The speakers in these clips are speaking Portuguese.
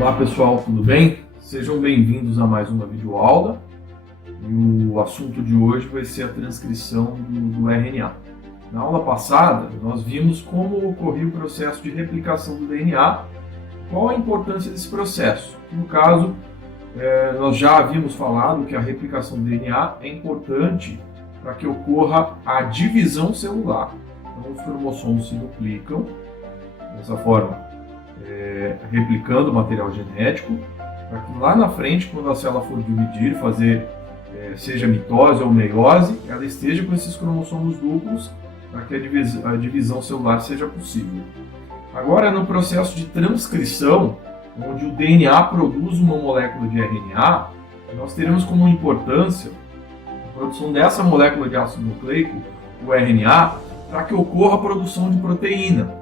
Olá pessoal, tudo bem? Sejam bem-vindos a mais uma videoaula e o assunto de hoje vai ser a transcrição do RNA. Na aula passada, nós vimos como ocorria o processo de replicação do DNA, qual a importância desse processo. No caso, nós já havíamos falado que a replicação do DNA é importante para que ocorra a divisão celular. Então, os cromossomos se duplicam dessa forma, replicando o material genético, para que lá na frente, quando a célula for dividir, seja mitose ou meiose, ela esteja com esses cromossomos duplos para que a divisão celular seja possível. Agora, no processo de transcrição, onde o DNA produz uma molécula de RNA, nós teremos como importância a produção dessa molécula de ácido nucleico, o RNA, para que ocorra a produção de proteína,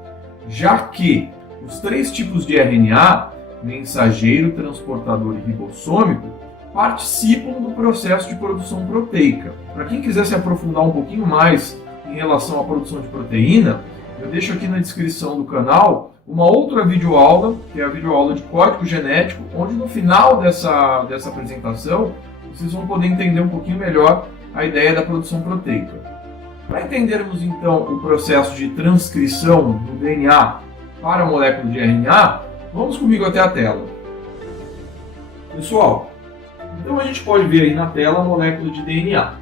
já que os três tipos de RNA, mensageiro, transportador e ribossômico, participam do processo de produção proteica. Para quem quiser se aprofundar um pouquinho mais em relação à produção de proteína, eu deixo aqui na descrição do canal uma outra videoaula, que é a videoaula de código genético, onde no final dessa apresentação vocês vão poder entender um pouquinho melhor a ideia da produção proteica. Para entendermos então o processo de transcrição do DNA para a molécula de RNA, vamos comigo até a tela. Pessoal, então a gente pode ver aí na tela a molécula de DNA.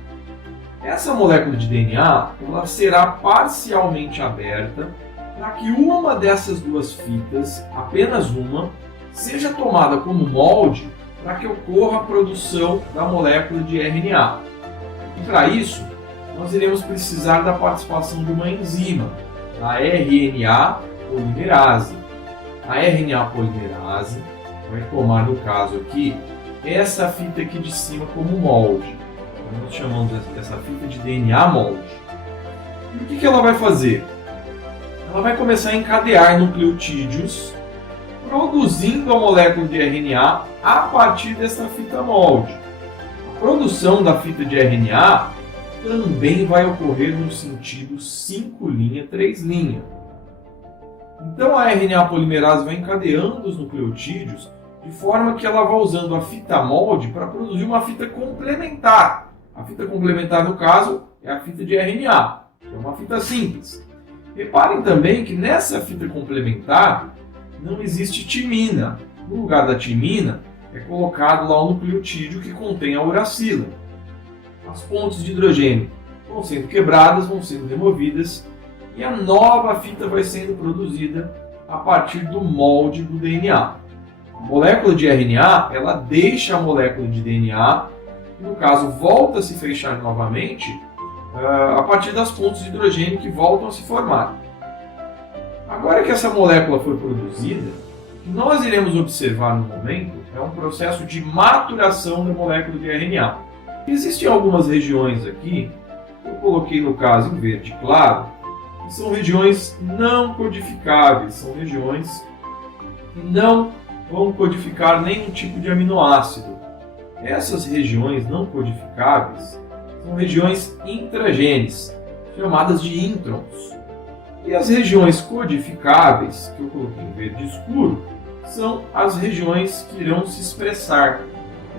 Essa molécula de DNA ela será parcialmente aberta para que uma dessas duas fitas, apenas uma, seja tomada como molde para que ocorra a produção da molécula de RNA. E para isso, nós iremos precisar da participação de uma enzima, a RNA polimerase. A RNA polimerase vai tomar, no caso aqui, essa fita aqui de cima como molde. Então, nós chamamos essa fita de DNA molde. E o que ela vai fazer? Ela vai começar a encadear nucleotídeos, produzindo a molécula de RNA a partir dessa fita molde. A produção da fita de RNA também vai ocorrer no sentido 5', 3'. Então a RNA polimerase vai encadeando os nucleotídeos de forma que ela vai usando a fita molde para produzir uma fita complementar. A fita complementar, no caso, é a fita de RNA, que é uma fita simples. Reparem também que nessa fita complementar não existe timina. No lugar da timina é colocado lá o nucleotídeo que contém a uracila. As pontes de hidrogênio vão sendo quebradas, vão sendo removidas e a nova fita vai sendo produzida a partir do molde do DNA. A molécula de RNA ela deixa a molécula de DNA e, no caso, volta a se fechar novamente a partir das pontes de hidrogênio que voltam a se formar. Agora que essa molécula foi produzida, o que nós iremos observar no momento é um processo de maturação da molécula de RNA. Existem algumas regiões aqui, eu coloquei no caso em verde claro, que são regiões não codificáveis, são regiões que não vão codificar nenhum tipo de aminoácido. Essas regiões não codificáveis são regiões intragenes, chamadas de introns. E as regiões codificáveis, que eu coloquei em verde escuro, são as regiões que irão se expressar,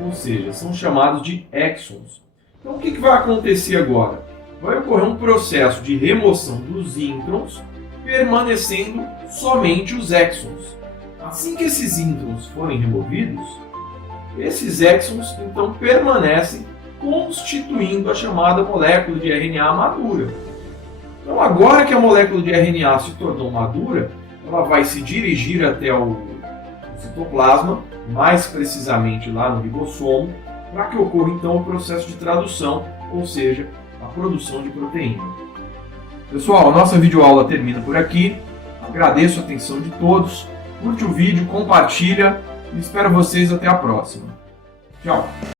ou seja, são chamados de exons. Então o que vai acontecer agora? Vai ocorrer um processo de remoção dos introns, permanecendo somente os exons. Assim que esses introns forem removidos, esses exons então permanecem constituindo a chamada molécula de RNA madura. Então agora que a molécula de RNA se tornou madura, ela vai se dirigir até o citoplasma, mais precisamente lá no ribossomo, para que ocorra então o processo de tradução, ou seja, a produção de proteína. Pessoal, a nossa videoaula termina por aqui. Agradeço a atenção de todos. Curte o vídeo, compartilha e espero vocês até a próxima. Tchau!